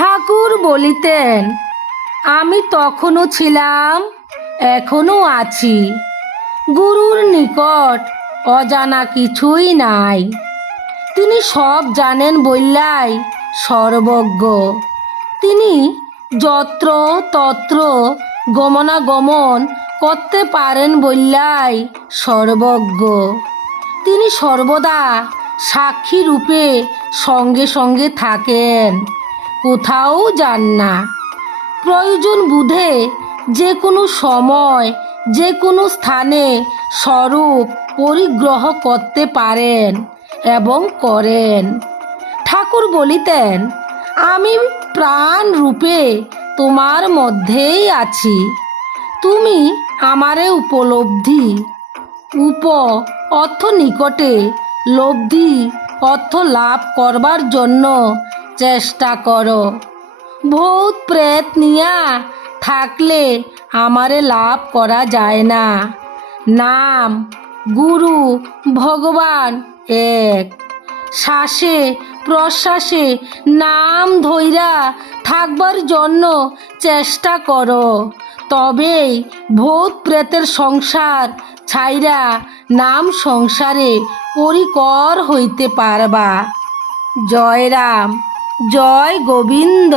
ঠাকুর বলিতেন, আমি তখনও ছিলাম, এখনো আছি। গুরুর নিকট অজানা কিছুই নাই। তিনি সব জানেন বললাই সর্বজ্ঞ। তিনি যত্র তত্র গমনাগমন করতে পারেন বললাই সর্বজ্ঞ। তিনি সর্বদা সাক্ষী রূপে সঙ্গে সঙ্গে থাকেন, কোথাও যান না। প্রয়োজন বুঝে যে কোনো সময় যে কোনো স্থানে স্বরূপ পরিগ্রহ করতে পারেন এবং করেন। ঠাকুর বলিতেন, আমি প্রাণ রূপে তোমার মধ্যেই আছি। তুমি আমারে উপলব্ধি, উপ অর্থ নিকটে, লব্ধি অর্থ লাভ করবার জন্য চেষ্টা করো। ভূত প্রেত নিয়া থাকলে আমারে লাভ করা যায় না। নাম, গুরু, ভগবান এক। শ্বাসে প্রশ্বাসে নাম ধইরা থাকবার জন্য চেষ্টা করো, তবেই ভূত প্রেতের সংসার ছাইরা নাম সংসারে পরিকর হইতে পারবা। জয় রাম, জয় গোবিন্দ।